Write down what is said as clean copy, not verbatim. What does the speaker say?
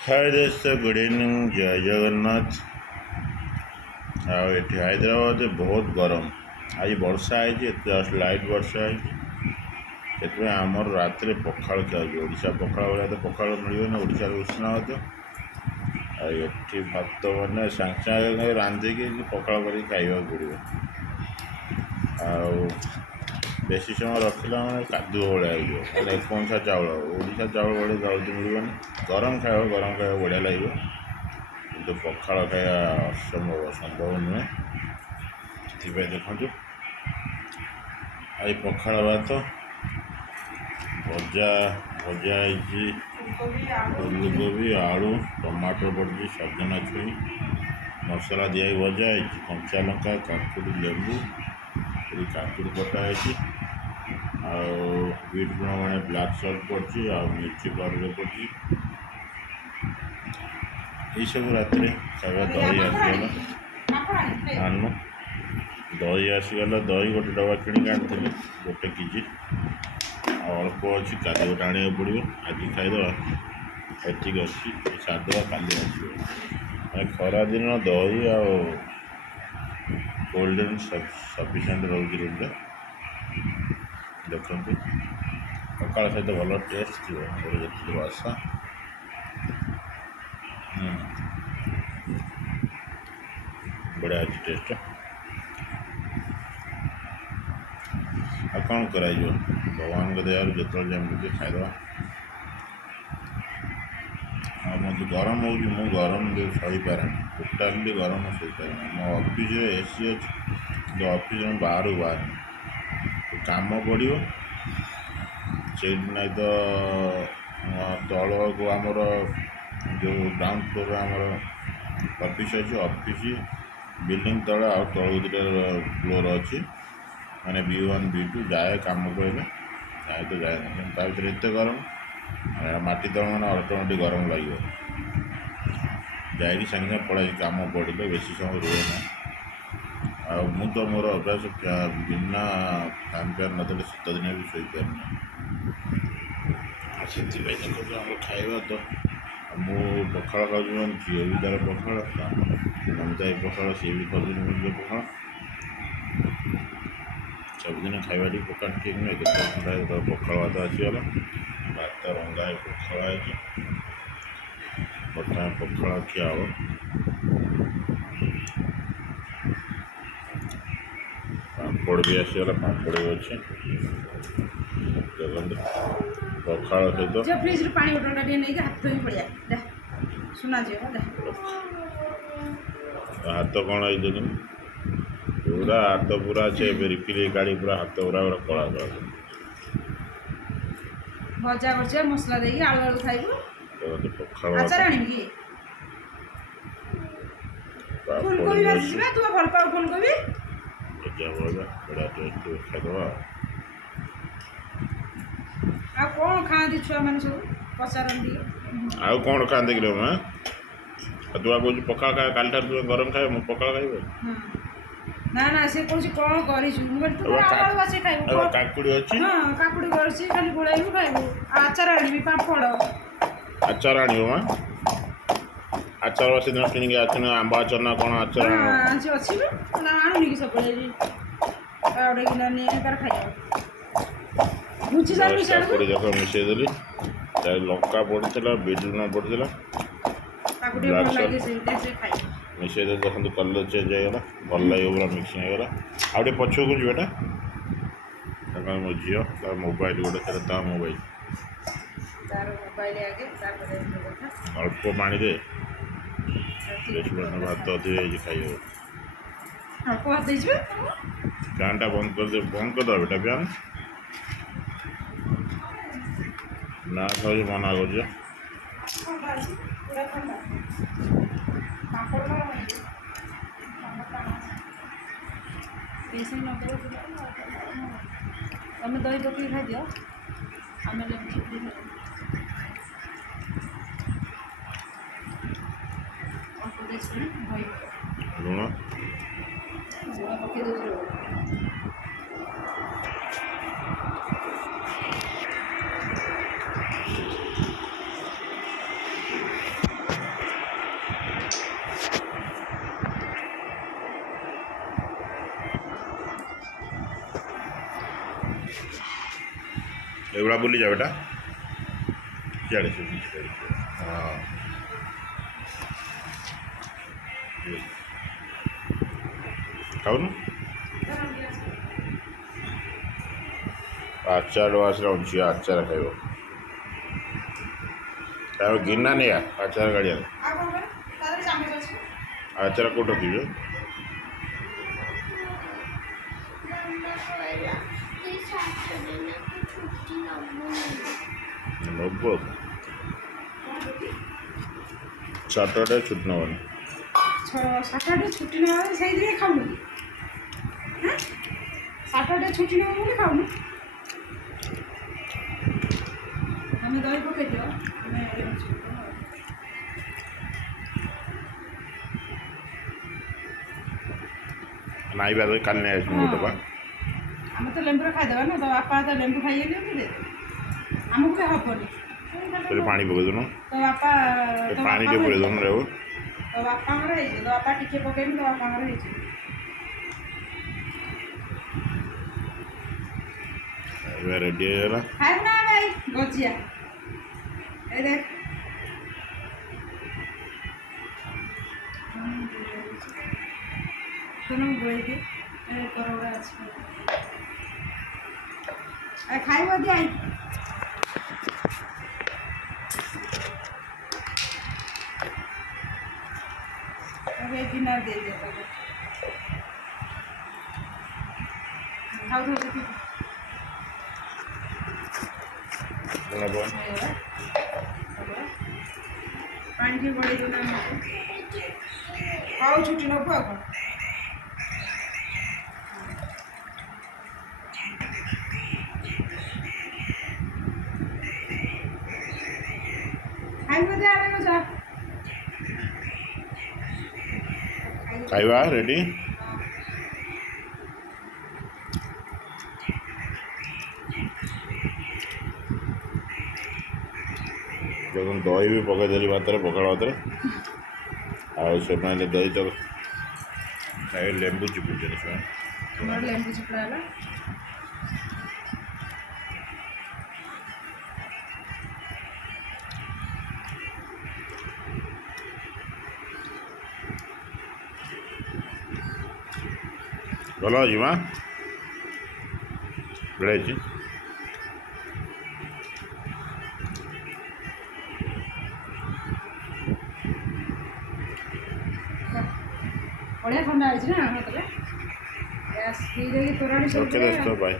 हाय दोस्तों, good evening, जय जगन्नाथ। ये हैदराबाद बहुत गरम। आज वर्षा है, जस्ट लाइट वर्षा है। से आमर रात पखाड़ खाऊ ओडा पखाड़ भाया तो पखाड़ मिलना ओडा उष्णा होते ये भात मैंने सागे सागे रांधिकी पखाड़ कर खाइबा पड़ो। बेसी समय रखला मैंने कादुଅ भाया हो एकसा चाउल ओडा चाउल भाई जल्दी मिलनी। गरम खाया बढ़िया लगे कि पखाड़ खाया असंभव संभव नुहे। से देखु आई पखाड़ भात भजा भजा फूलकोबी आलू टमाटर पड़ी सजना छुई मसला दिया भजा कंचा लंका काकुड़ी लेंबू काकुड़ी कटा बीट लुण मैंने ब्लैक सल्ट पड़ी मिर्ची पाउडर पड़ी ये सब रात खाଇବା। दही आसीगला आनु दही आसीगला दही गोटे डबा किणी आनी गोटे केजी अल्प अच्छी काली गोटे आने पड़ो। आज खाईदे एतिक अच्छी सारदे काली आस खरा दिन दही आ कोल्ड ड्रिंक्स सफिशिएंट रोज रूम देखते सकाल सहित भल टेस्ट थी जी आशा बढ़िया अच्छी टेस्ट आ कौन कर भगवान के दया जो जमी खाईदे। मत गरम हो गरम जो सही पारे टोटाली गरम सही पारे मो ऑफिस एसी अच्छी जो ऑफिस में बाहर बाहर काम पड़ो से ना तो तल को आमर जो ग्राउंड फ्लोर आमर ऑफिस अच्छी ऑफिस बिल्डिंग तले आ तल दुटा फ्लोर अच्छी मैंने B1 B2 जाए काम पड़े जाए तो जाए भर एत गरम माटी तल मैंने अल्टरनेटिव गरम लगे जाकि सागे पड़े कम पड़े बेसी समय रुए ना मु तो मोर अभ्यास बिना फैन फैन ना शीत दिन भी शोपारे से खाଇବା तो मु पखाड़ खाऊँ झील भी तार पखाड़ नमिता पखाड़ सी भी खाऊँ पखाड़ सबुदिन खाଇବା पखाड़ ठीक नुहे केत पखाड़ भात आसीगला भात रंगा पखाड़ बर्तमान पखाड़ खिया हो। पापड़ भी आसीगला पापड़ भी अच्छे देखते पखाड़ सहित फ्रिज पानी बोतल नहीं हाथ भी पड़ा सुना हाथ कौन आई देखिन पूरा हाथ पूरा अच्छे रिफिल गाड़ी पूरा हाथ पूरा पूरा कला कला भजा कर मसला देगी आलू आलू खाइबू पखाड़ आचार आनिबी फूलकोबी भाजी तू भल पाऊ फूलकोबी भजा भजा बड़ा टेस्ट खाईदे। आ कौन खाती छुआ मैंने सब पचारती आउ कौन खाते कि माँ तू कौन पखाड़ खाए काली तुम गरम खाए मुझे पखाड़ खाइब ना ना से कौन कौन काकुड़ी अच्छी हाँ काकुड़ी कर खाली गोड़ाई खाइबू आचार आनिबी पापड़ आचार आण माँ आचार से दिन किଣିକି आचार आंब आचार ना कौन आचार अच्छी ना आणुनि कि सब गोटे किलो नहीं तार खाइबा मुझे सार देख मिसई देली लंका पड़ा बीट लुण पड़ा मिसई दे देखते कलर चेंज होगा भल लगे पूरा मिक्सिंग होगा आउटे पछक को जीवाटा मो झील तार मोबाइल गोटे मोबाइल अल्प पानी दे भात अधिक खाई फैन टा बंद कर बेटा फैन ना खाऊ मना कर तुम दही पकड़ खाई दियो आम लुण पकड़ ଏଗୁଡ଼ା ବୁଲି ଯାଅ ବେଟା ସିଆଡ଼େ ହଁ ଖାଉନୁ ଆଚାର ଆସିଲା ଝିଅ ଆଚାର ଖାଇବ ତାର ଗିନା ନେଇଆ ଆଚାର ଗାଡ଼ିଆରେ ଆଉ କ'ଣ କରେ ତା ଦେହରେ ଚାମଚ ଅଛି ଆଚାର କେଉଁଠି ରଖିଛୁ ନବ ସାଟର୍ଡେ ଛୁଟି ନେବନି ସାଟର୍ଡେ ଛୁଟି ନେବା ସେଇଥିପାଇଁ ଖାଉନୁ କି ହାଁ ସାଟର୍ଡେ ଛୁଟି ନେବ ବୋଲି ଖାଉନୁ ଆମେ ଦହି ପକେଇଦିଅ ଆମେ ନାଇଁ ବା କାଲି ନେଇ ଆସିବୁ ଗୋଟେ ବା ଆମେ ତ ଲେମ୍ବୁରେ ଖାଇଦେବା ନା ତୋ ବାପା ତ ଲେମ୍ବୁ ଖାଇଗଲେ ଦେ ଆମକୁ ବି ହେବନି ସେଠି ପାଣି ପକେଇ ଦେଉନୁ ତୋ ବାପା ପାଣି ଟିକେ ପୁରେଇ ଦେଉନୁ ରେବୁ ତୋ ବାପାଙ୍କର ହେଇଛି ତୋ ବାପା ଟିକେ ପକେଇନି ତୋ ବାପାଙ୍କର ହେଇଛି ଏବେ ରେଡ଼ି ହେଇଗଲା ଖାଇବୁ ନା ଭାଇ ଗଜିଆ ଏ ଦେଖ ଗୋଳେଇକି ତୋର ଗୋଟେ ଅଛି ଖାଇବ ଦିଆ ଏବେ ଡିନର ଦେଇଦିଅ ତାକୁ ଖାଉଥିବ ସେଠି ପାଣି ଟିକେ ଗୋଳେଇ ଦେଉ ନା ହଉ ଛୁଟି ନେବୁ ଆଉ କ'ଣ ଖାଇବ ଦିଆ ଯା ଖାଇବା ରେଡ଼ି ଦେଖୁନ ଦହି ବି ପକାଇଦେଲି ଭାତରେ ପଖାଳ ଭାତରେ ଆଉ ସେମାନେ ଦହି ତ ଖାଇ ଲେମ୍ବୁ ଚିପୁଛନ୍ତି ସେମାନେ ଲେମ୍ବୁ ଚିପୁଡ଼ା ହେଲା ଭଲ ଅଛି ମା ବଢ଼ିଆ ହେଇଛି ବଢ଼ିଆ ଥଣ୍ଡା ହେଇଛି ନା ହାତରେ ଗ୍ୟାସ୍ ପିଇ ଦେଇକି ତୋରାଣି ଓକେ ଦୋସ୍ତ ବାଏ